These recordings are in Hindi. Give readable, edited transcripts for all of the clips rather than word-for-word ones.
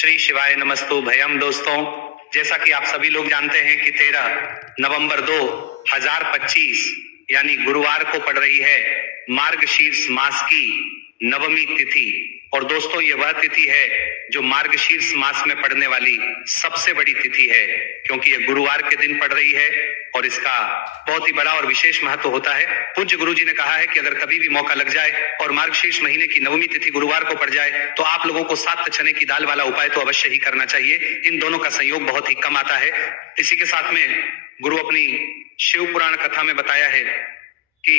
श्री शिवाय नमस्तु भयम। दोस्तों, जैसा कि आप सभी लोग जानते हैं कि 13 नवंबर 2025 यानी गुरुवार को पड़ रही है मार्गशीर्ष मास की नवमी तिथि। और दोस्तों, ये वह तिथि है जो मार्गशीर्ष मास में पड़ने वाली सबसे बड़ी तिथि है, क्योंकि ये गुरुवार के दिन पड़ रही है और इसका बहुत ही बड़ा और विशेष महत्व होता है। पूज्य गुरु जी ने कहा है कि अगर कभी भी मौका लग जाए और मार्गशीर्ष महीने की नवमी तिथि गुरुवार को पड़ जाए तो आप लोगों को 7 चने की दाल वाला उपाय तो अवश्य ही करना चाहिए। इन दोनों का संयोग बहुत ही कम आता है। इसी के साथ में गुरु अपनी शिव पुराण कथा में बताया है कि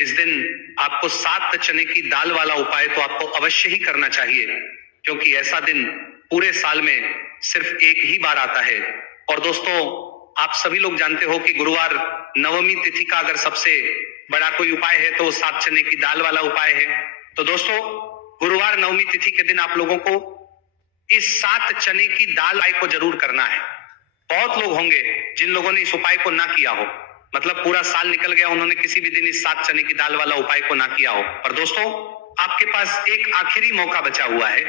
इस दिन आपको 7 चने की दाल वाला उपाय तो आपको अवश्य ही करना चाहिए, क्योंकि ऐसा दिन पूरे साल में सिर्फ एक ही बार आता है। और दोस्तों, आप सभी लोग जानते हो कि गुरुवार नवमी तिथि का अगर सबसे बड़ा कोई उपाय है तो 7 चने की दाल वाला उपाय है। तो दोस्तों, गुरुवार नवमी तिथि के दिन आप लोगों को इस 7 चने की दाल उपाय को जरूर करना है। बहुत लोग होंगे जिन लोगों ने इस उपाय को ना किया हो, मतलब पूरा साल निकल गया, उन्होंने किसी भी दिन इस 7 चने की दाल वाला उपाय को ना किया हो। पर दोस्तों, आपके पास एक आखिरी मौका बचा हुआ है,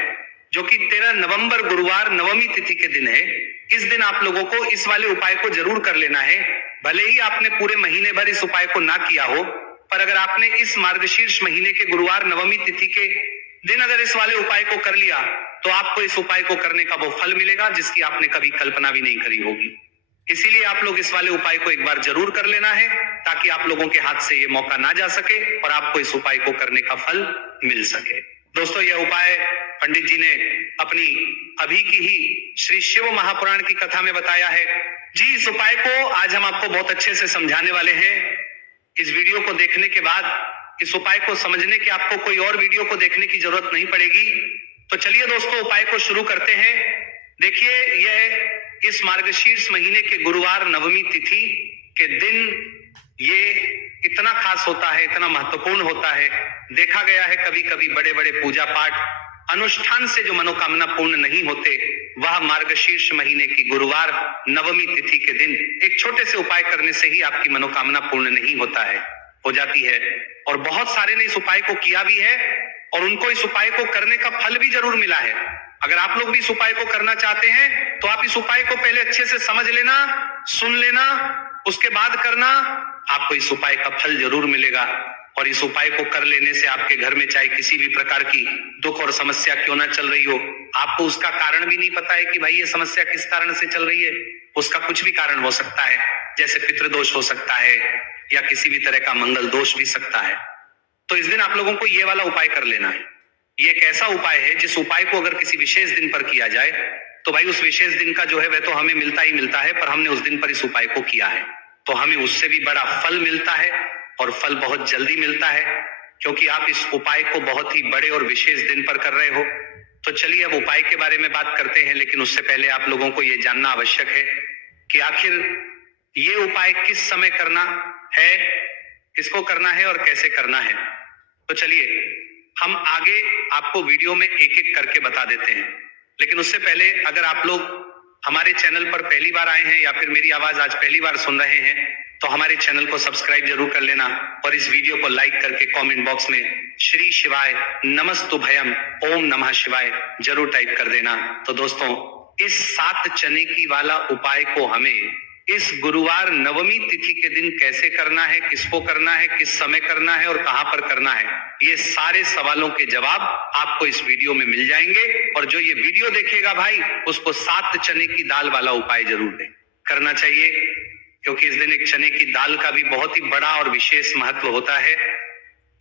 जो कि 13 नवंबर गुरुवार नवमी तिथि के दिन है। इस दिन आप लोगों को इस वाले उपाय को जरूर कर लेना है। भले ही आपने पूरे महीने भर इस उपाय को ना किया हो, पर अगर आपने इस मार्गशीर्ष महीने के गुरुवार नवमी तिथि के दिन अगर इस वाले उपाय को कर लिया तो आपको इस उपाय को करने का वो फल मिलेगा जिसकी आपने कभी कल्पना भी नहीं करी होगी। इसीलिए आप लोग इस वाले उपाय को एक बार जरूर कर लेना है, ताकि आप लोगों के हाथ से ये मौका ना जा सके और आपको इस उपाय को करने का फल मिल सके। दोस्तों, यह उपाय पंडित जी ने अपनी अभी की ही श्री शिव महापुराण की कथा में बताया है जी। इस उपाय को आज हम आपको बहुत अच्छे से समझाने वाले हैं। इस वीडियो को देखने के बाद इस उपाय को समझने के आपको कोई और वीडियो को देखने की जरूरत नहीं पड़ेगी। तो चलिए दोस्तों, उपाय को शुरू करते हैं। देखिए, यह इस मार्गशीर्ष महीने के गुरुवार नवमी तिथि के दिन ये इतना खास होता है, इतना महत्वपूर्ण होता है। देखा गया है कभी कभी बड़े बड़े पूजा पाठ अनुष्ठान से जो मनोकामना पूर्ण नहीं होते, वह मार्गशीर्ष महीने की गुरुवार नवमी तिथि के दिन एक छोटे से उपाय करने से ही आपकी मनोकामना पूर्ण नहीं होता है, हो जाती है। और बहुत सारे ने इस उपाय को किया भी है और उनको इस उपाय को करने का फल भी जरूर मिला है। अगर आप लोग भी इस उपाय को करना चाहते हैं तो आप इस उपाय को पहले अच्छे से समझ लेना, सुन लेना, उसके बाद करना। आपको इस उपाय का फल जरूर मिलेगा। और इस उपाय को कर लेने से आपके घर में चाहे किसी भी प्रकार की दुख और समस्या क्यों ना चल रही हो, आपको उसका कारण भी नहीं पता है कि भाई ये समस्या किस कारण से चल रही है, उसका कुछ भी कारण हो सकता है। जैसे पितृदोष हो सकता है या किसी भी तरह का मंगल दोष भी सकता है। तो इस दिन आप लोगों को ये वाला उपाय कर लेना है। ये एक ऐसा उपाय है जिस उपाय को अगर किसी विशेष दिन पर किया जाए तो भाई उस विशेष दिन का जो है वह तो हमें मिलता ही मिलता है, पर हमने उस दिन पर इस उपाय को किया है तो हमें उससे भी बड़ा फल मिलता है, और फल बहुत जल्दी मिलता है, क्योंकि आप इस उपाय को बहुत ही बड़े और विशेष दिन पर कर रहे हो। तो चलिए अब उपाय के बारे में बात करते हैं, लेकिन उससे पहले आप लोगों को यह जानना आवश्यक है कि आखिर ये उपाय किस समय करना है, किसको करना है और कैसे करना है। तो चलिए हम आगे आपको वीडियो में एक एक करके बता देते हैं। लेकिन उससे पहले अगर आप लोग हमारे चैनल पर पहली बार आए हैं या फिर मेरी आवाज आज पहली बार सुन रहे हैं तो हमारे चैनल को सब्सक्राइब जरूर कर लेना और इस वीडियो को लाइक करके कमेंट बॉक्स में श्री शिवाय नमस्तु भयम ओम नमः शिवाय जरूर टाइप कर देना। तो दोस्तों, इस 7 चने की वाला उपाय को हमें इस गुरुवार नवमी तिथि के दिन कैसे करना है, किसको करना है, किस समय करना है और कहां पर करना है, ये सारे सवालों के जवाब आपको इस वीडियो में मिल जाएंगे। और जो ये वीडियो देखेगा भाई, उसको 7 चने की दाल वाला उपाय जरूर करना चाहिए, क्योंकि इस दिन एक चने की दाल का भी बहुत ही बड़ा और विशेष महत्व होता है।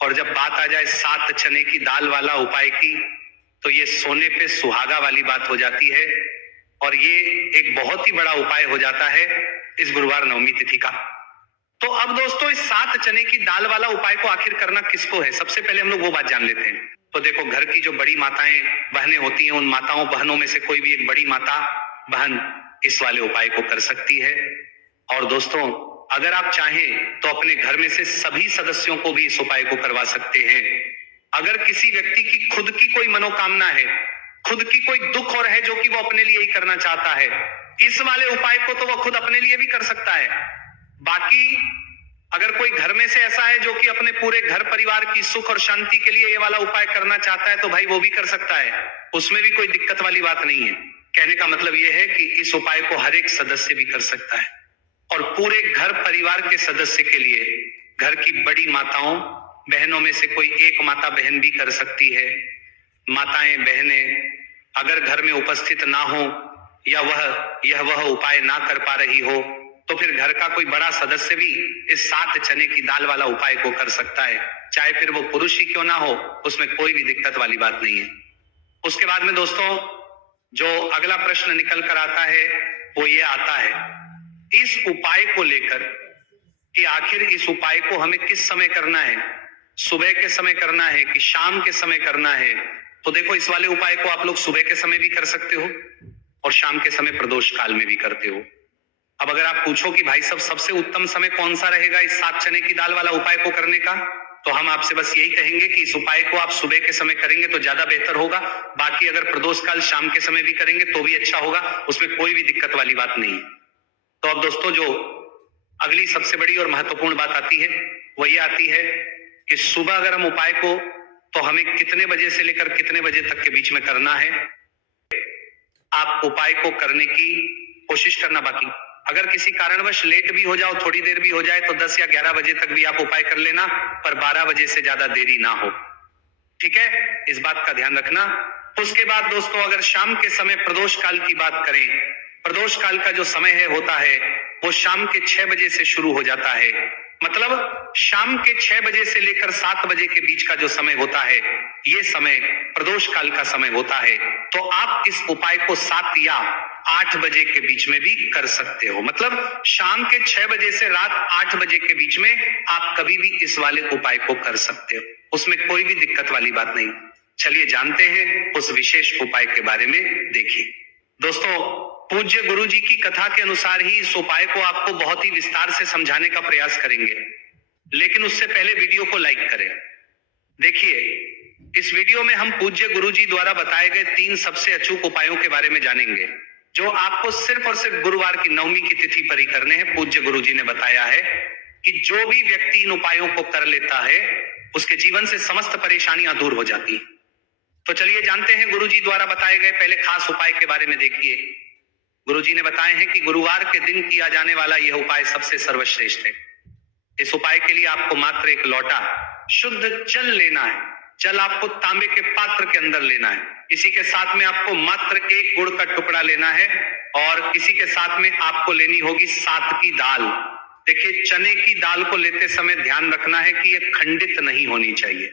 और जब बात आ जाए 7 चने की दाल वाला उपाय की, तो ये सोने पे सुहागा वाली बात हो जाती है और ये एक बहुत ही बड़ा उपाय हो जाता है इस गुरुवार नवमी तिथि का। तो अब दोस्तों, इस 7 चने की दाल वाला उपाय को आखिर करना किसको है, सबसे पहले हम लोग वो बात जान लेते हैं। तो देखो, घर की जो बड़ी माताएं बहनें होती हैं, उन माताओं बहनों में से कोई भी एक बड़ी माता बहन इस वाले उपाय को कर सकती है। और दोस्तों, अगर आप चाहें तो अपने घर में से सभी सदस्यों को भी इस उपाय को करवा सकते हैं। अगर किसी व्यक्ति की खुद की कोई मनोकामना है, खुद की कोई दुख और है जो कि वो अपने लिए ही करना चाहता है, इस वाले उपाय को तो वो खुद अपने लिए भी कर सकता है। बाकी अगर कोई घर में से ऐसा है जो कि अपने पूरे घर परिवार की सुख और शांति के लिए ये वाला उपाय करना चाहता है तो भाई वो भी कर सकता है, उसमें भी कोई दिक्कत वाली बात नहीं है। कहने का मतलब ये है कि इस उपाय को हर एक सदस्य भी कर सकता है और पूरे घर परिवार के सदस्य के लिए घर की बड़ी माताओं बहनों में से कोई एक माता बहन भी कर सकती है। माताएं बहनें अगर घर में उपस्थित ना हो या वह उपाय ना कर पा रही हो तो फिर घर का कोई बड़ा सदस्य भी इस 7 चने की दाल वाला उपाय को कर सकता है, चाहे फिर वो पुरुष ही क्यों ना हो, उसमें कोई भी दिक्कत वाली बात नहीं है। उसके बाद में दोस्तों जो अगला प्रश्न निकल कर आता है वो ये आता है इस उपाय को लेकर कि आखिर इस उपाय को हमें किस समय करना है, सुबह के समय करना है कि शाम के समय करना है। तो देखो इस वाले उपाय को आप लोग सुबह के समय भी कर सकते हो और शाम के समय प्रदोष काल में भी करते हो। अब अगर आप पूछो कि भाई साहब सबसे उत्तम समय कौन सा रहेगा इस 7 चने की दाल वाला उपाय को करने का, तो हम आपसे बस यही कहेंगे कि इस उपाय को आप सुबह के समय करेंगे तो ज्यादा बेहतर होगा। बाकी अगर प्रदोष काल शाम के समय भी करेंगे तो भी अच्छा होगा, उसमें कोई भी दिक्कत वाली बात नहीं है। तो अब दोस्तों जो अगली सबसे बड़ी और महत्वपूर्ण बात आती है वो ये आती है कि सुबह अगर हम उपाय को तो हमें कितने बजे से लेकर कितने बजे तक के बीच में करना है। आप उपाय को करने की कोशिश करना, बाकी अगर किसी कारणवश लेट भी हो जाओ, थोड़ी देर भी हो जाए तो 10 या 11 बजे तक भी आप उपाय कर लेना, पर 12 बजे से ज्यादा देरी ना हो, ठीक है, इस बात का ध्यान रखना। उसके बाद दोस्तों अगर शाम के समय प्रदोष काल की बात करें, प्रदोष काल का जो समय है होता है वो शाम के 6 बजे से शुरू हो जाता है। मतलब शाम के 6 बजे से लेकर 7 बजे के बीच का जो समय होता है ये समय प्रदोष काल का समय होता है। तो आप इस उपाय को 7 या 8 बजे के बीच में भी कर सकते हो। मतलब शाम के 6 बजे से रात 8 बजे के बीच में आप कभी भी इस वाले उपाय को कर सकते हो, उसमें कोई भी दिक्कत वाली बात नहीं। चलिए जानते हैं उस विशेष उपाय के बारे में। देखिए दोस्तों पूज्य गुरु जी की कथा के अनुसार ही इस उपाय को आपको बहुत ही विस्तार से समझाने का प्रयास करेंगे, लेकिन उससे पहले वीडियो को लाइक करें। देखिए इस वीडियो में हम पूज्य गुरु जी द्वारा बताए गए 3 सबसे अचूक उपायों के बारे में जानेंगे जो आपको सिर्फ और सिर्फ गुरुवार की नवमी की तिथि पर ही करने हैं। पूज्य गुरु जी ने बताया है कि जो भी व्यक्ति इन उपायों को कर लेता है उसके जीवन से समस्त परेशानियां दूर हो जाती हैं। तो चलिए जानते हैं गुरु जी द्वारा बताए गए पहले खास उपाय के बारे में। देखिए गुरु जी ने बताए हैं कि गुरुवार के दिन किया जाने वाला यह उपाय सबसे सर्वश्रेष्ठ है। इस उपाय के लिए आपको मात्र एक लोटा शुद्ध जल लेना है। जल आपको तांबे के पात्र के अंदर लेना है। इसी के साथ में आपको मात्र एक गुड़ का टुकड़ा लेना है और इसी के साथ में आपको लेनी होगी 7 की दाल। देखिए चने की दाल को लेते समय ध्यान रखना है कि यह खंडित नहीं होनी चाहिए।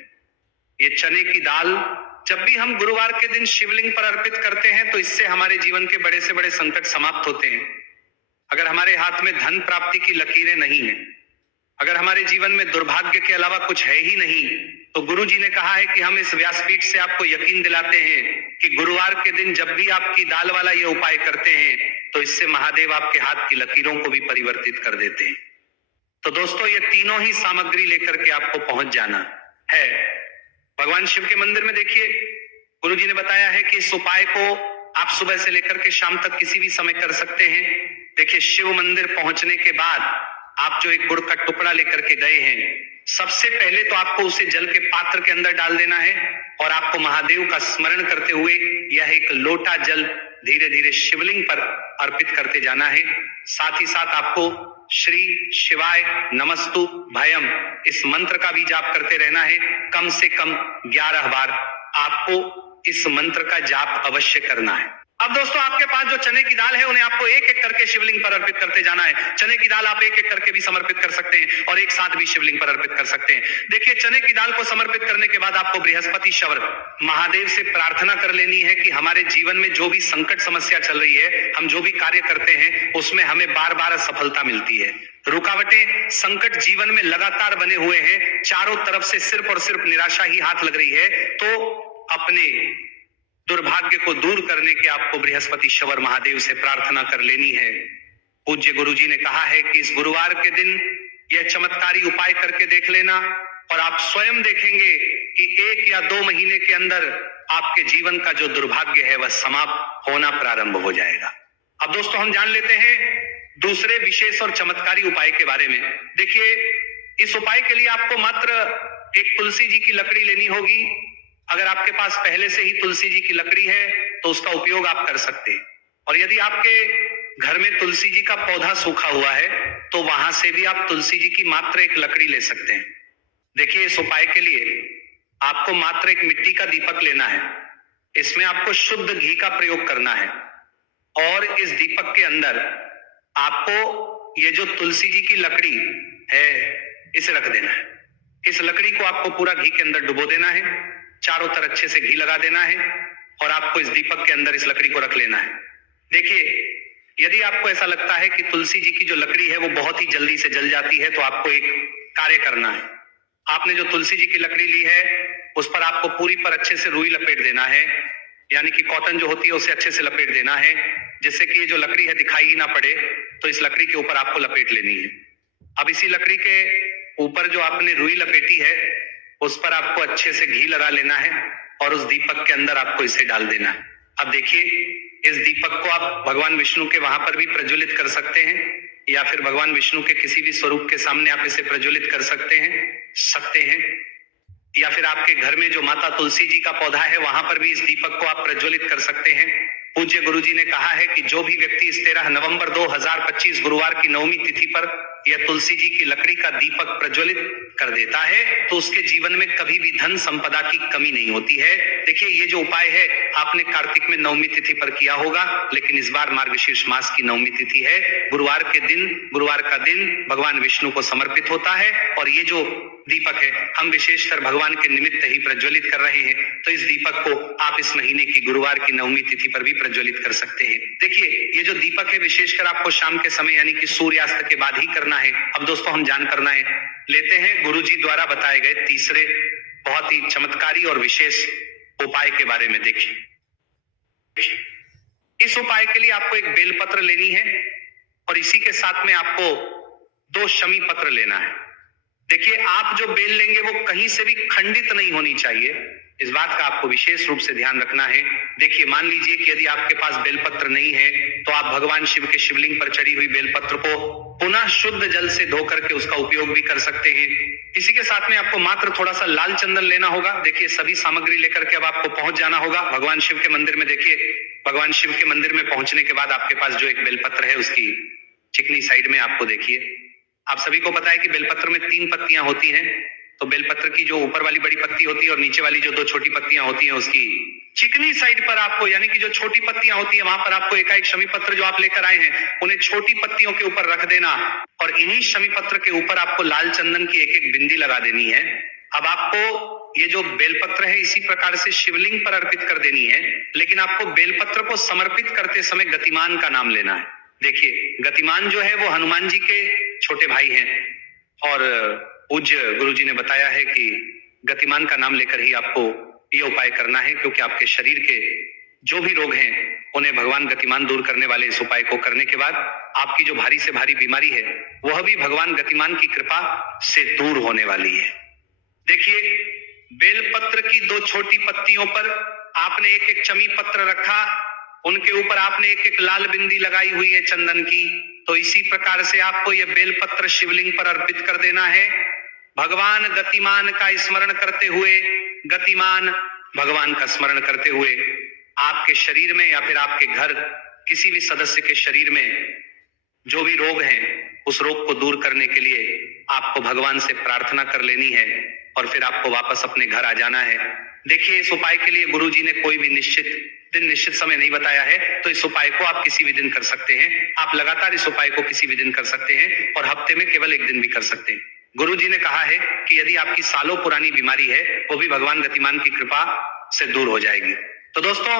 ये चने की दाल जब भी हम गुरुवार के दिन शिवलिंग पर अर्पित करते हैं तो इससे हमारे जीवन के बड़े से बड़े संकट समाप्त होते हैं। अगर हमारे हाथ में धन प्राप्ति की लकीरें नहीं है, अगर हमारे जीवन में दुर्भाग्य के अलावा कुछ है ही नहीं, तो गुरु जी ने कहा है कि हम इस व्यासपीठ से आपको यकीन दिलाते हैं कि गुरुवार के दिन जब भी आपकी दाल वाला ये उपाय करते हैं तो इससे महादेव आपके हाथ की लकीरों को भी परिवर्तित कर देते हैं। तो दोस्तों ये तीनों ही सामग्री लेकर के आपको पहुंच जाना है भगवान शिव के मंदिर में। देखिए गुरु जी ने बताया है कि इस उपाय को आप सुबह से लेकर के शाम तक किसी भी समय कर सकते हैं। देखिए शिव मंदिर पहुंचने के बाद आप जो एक गुड़ का टुकड़ा लेकर के गए हैं, सबसे पहले तो आपको उसे जल के पात्र के अंदर डाल देना है और आपको महादेव का स्मरण करते हुए यह एक लोटा जल धीरे धीरे शिवलिंग पर अर्पित करते जाना है। साथ ही साथ आपको श्री शिवाय नमस्तु भयम इस मंत्र का भी जाप करते रहना है। कम से कम 11 बार आपको इस मंत्र का जाप अवश्य करना है। अब दोस्तों आपके पास जो चने की दाल है उन्हें आपको एक एक करके शिवलिंग पर अर्पित करते जाना है। चने की दाल आप एक एक करके भी समर्पित कर सकते हैं और एक साथ भी शिवलिंग पर अर्पित कर सकते हैं। देखिए चने की दाल को समर्पित करने के बाद आपको बृहस्पति शवर महादेव से प्रार्थना कर लेनी है कि हमारे जीवन में जो भी संकट समस्या चल रही है, हम जो भी कार्य करते हैं उसमें हमें बार बार असफलता मिलती है, रुकावटें संकट जीवन में लगातार बने हुए हैं, चारों तरफ से सिर्फ और सिर्फ निराशा ही हाथ लग रही है। तो अपने दुर्भाग्य को दूर करने के आपको बृहस्पति शवर महादेव से प्रार्थना कर लेनी है। पूज्य गुरु जी ने कहा है कि इस गुरुवार के दिन यह चमत्कारी उपाय करके देख लेना और आप स्वयं देखेंगे कि 1 या 2 महीने के अंदर आपके जीवन का जो दुर्भाग्य है वह समाप्त होना प्रारंभ हो जाएगा। अब दोस्तों हम जान लेते हैं दूसरे विशेष और चमत्कारी उपाय के बारे में। देखिए इस उपाय के लिए आपको मात्र एक तुलसी जी की लकड़ी लेनी होगी। अगर आपके पास पहले से ही तुलसी जी की लकड़ी है तो उसका उपयोग आप कर सकते हैं, और यदि आपके घर में तुलसी जी का पौधा सूखा हुआ है तो वहां से भी आप तुलसी जी की मात्र एक लकड़ी ले सकते हैं। देखिए, इस उपाय के लिए आपको मात्र एक मिट्टी का दीपक लेना है। इसमें आपको शुद्ध घी का प्रयोग करना है, और इस दीपक के अंदर आपको ये जो तुलसी जी की लकड़ी है इसे रख देना है। इस लकड़ी को आपको पूरा घी के अंदर डुबो देना है, चारों तरफ अच्छे से घी लगा देना है, और आपको इस दीपक के अंदर इस लकड़ी को रख लेना है। देखिए, यदि आपको ऐसा लगता है कि तुलसी जी की जो लकड़ी है वो बहुत ही जल्दी से जल जाती है, तो आपको एक कार्य करना है। आपने जो तुलसी जी की लकड़ी ली है उस पर आपको पूरी पर अच्छे से रुई लपेट देना है, यानी कि कॉटन जो होती है उसे अच्छे से लपेट देना है, जिससे कि ये जो लकड़ी है दिखाई ही ना पड़े। तो इस लकड़ी के ऊपर आपको लपेट लेनी है। अब इसी लकड़ी के ऊपर जो आपने रुई लपेटी है उस पर आपको अच्छे से घी लगा लेना है, और उस दीपक के अंदर आपको इसे डाल देना है। अब देखिए, इस दीपक को आप भगवान विष्णु के वहां पर भी प्रज्वलित कर सकते हैं, या फिर भगवान विष्णु के किसी भी स्वरूप के सामने आप इसे प्रज्वलित कर सकते हैं, या फिर आपके घर में जो माता तुलसी जी का पौधा है वहां पर भी इस दीपक को आप प्रज्वलित कर सकते हैं। पूज्य गुरुजी ने कहा है कि जो भी व्यक्ति इस 13 नवंबर 2025 गुरुवार की नवमी तिथि पर यह तुलसी जी की लकड़ी का दीपक प्रज्वलित कर देता है तो उसके जीवन में कभी भी धन संपदा की कमी नहीं होती है। देखिए, ये जो उपाय है आपने कार्तिक में नवमी तिथि पर किया होगा, लेकिन इस बार मार्गशीर्ष मास की नवमी तिथि है। गुरुवार का दिन भगवान विष्णु को समर्पित होता है, और ये जो दीपक है हम विशेषकर भगवान के निमित्त ही प्रज्वलित कर रहे हैं। तो इस दीपक को आप इस महीने की गुरुवार की नवमी तिथि पर भी प्रज्वलित कर सकते हैं। देखिए, ये जो दीपक है विशेषकर आपको शाम के समय यानी कि सूर्यास्त के बाद ही करना है। अब दोस्तों, हम जान करना है लेते हैं गुरुजी द्वारा बताए गए तीसरे बहुत ही चमत्कारी और विशेष उपाय के बारे में। देखिए, इस उपाय के लिए आपको एक बेलपत्र लेनी है, और इसी के साथ में आपको 2 शमी पत्र लेना है। देखिए, आप जो बेल लेंगे वो कहीं से भी खंडित नहीं होनी चाहिए, इस बात का आपको विशेष रूप से ध्यान रखना है। देखिए, मान लीजिए कि यदि आपके पास बेलपत्र नहीं है तो आप भगवान शिव के शिवलिंग पर चढ़ी हुई बेलपत्र को पुनः शुद्ध जल से धो करके उसका उपयोग भी कर सकते हैं। इसी के साथ में आपको मात्र थोड़ा सा लाल चंदन लेना होगा। देखिए, सभी सामग्री लेकर के अब आपको पहुंच जाना होगा भगवान शिव के मंदिर में। देखिए, भगवान शिव के मंदिर में पहुंचने के बाद आपके पास जो एक बेलपत्र है उसकी चिकनी साइड में आपको देखिए, आप सभी को पता है कि बेलपत्र में 3 पत्तियां होती हैं। तो बेलपत्र की जो ऊपर वाली बड़ी पत्ती होती है और नीचे वाली जो 2 छोटी पत्तियां होती हैं उसकी चिकनी साइड पर आपको, यानी कि जो छोटी पत्तियां होती है वहां पर आपको एकाएक शमी पत्र जो आप लेकर आए हैं उन्हें छोटी पत्तियों के ऊपर रख देना, और इन्हीं शमी पत्र के ऊपर आपको लाल चंदन की एक एक बिंदी लगा देनी है। अब आपको ये जो बेलपत्र है इसी प्रकार से शिवलिंग पर अर्पित कर देनी है, लेकिन आपको बेलपत्र को समर्पित करते समय गतिमान का नाम लेना है। देखिए, गतिमान जो है वो हनुमान जी के छोटे भाई हैं, और पूज्य गुरुजी ने बताया है कि गतिमान का नाम लेकर ही आपको यह उपाय करना है, क्योंकि आपके शरीर के जो भी रोग हैं उन्हें भगवान गतिमान दूर करने वाले इस उपाय को करने के बाद आपकी जो भारी से भारी बीमारी है वह भी भगवान गतिमान की कृपा से दूर होने वाली है। देखिए, बेलपत्र की 2 छोटी पत्तियों पर आपने एक एक चमी पत्र रखा, उनके ऊपर आपने एक एक लाल बिंदी लगाई हुई है चंदन की। तो इसी प्रकार से आपको यह बेलपत्र शिवलिंग पर अर्पित कर देना है। भगवान गतिमान का स्मरण करते हुए, गतिमान भगवान का स्मरण करते हुए आपके शरीर में या फिर आपके घर किसी भी सदस्य के शरीर में जो भी रोग हैं उस रोग को दूर करने के लिए आपको भगवान से प्रार्थना कर लेनी है, और फिर आपको वापस अपने घर आ जाना है। देखिए, इस उपाय के लिए गुरुजी ने कोई भी निश्चित दिन निश्चित समय नहीं बताया है, तो इस उपाय को आप किसी भी दिन कर सकते हैं। आप लगातार इस उपाय को किसी भी दिन कर सकते हैं, और हफ्ते में केवल एक दिन भी कर सकते हैं। गुरुजी ने कहा है कि यदि आपकी सालों पुरानी बीमारी है वो भी भगवान गतिमान की कृपा से दूर हो जाएगी। तो दोस्तों,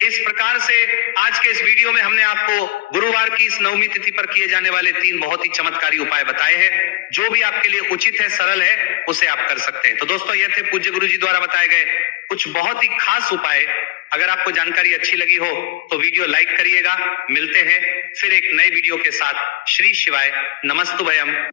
इस प्रकार से आज के इस वीडियो में हमने आपको गुरुवार की इस नवमी तिथि पर किए जाने वाले 3 बहुत ही चमत्कारी उपाय बताए हैं। जो भी आपके लिए उचित है, सरल है, उसे आप कर सकते हैं। तो दोस्तों, ये थे पूज्य गुरुजी द्वारा बताए गए कुछ बहुत ही खास उपाय। अगर आपको जानकारी अच्छी लगी हो तो वीडियो लाइक करिएगा। मिलते हैं फिर एक नए वीडियो के साथ। श्री शिवाय नमस्तुभयम।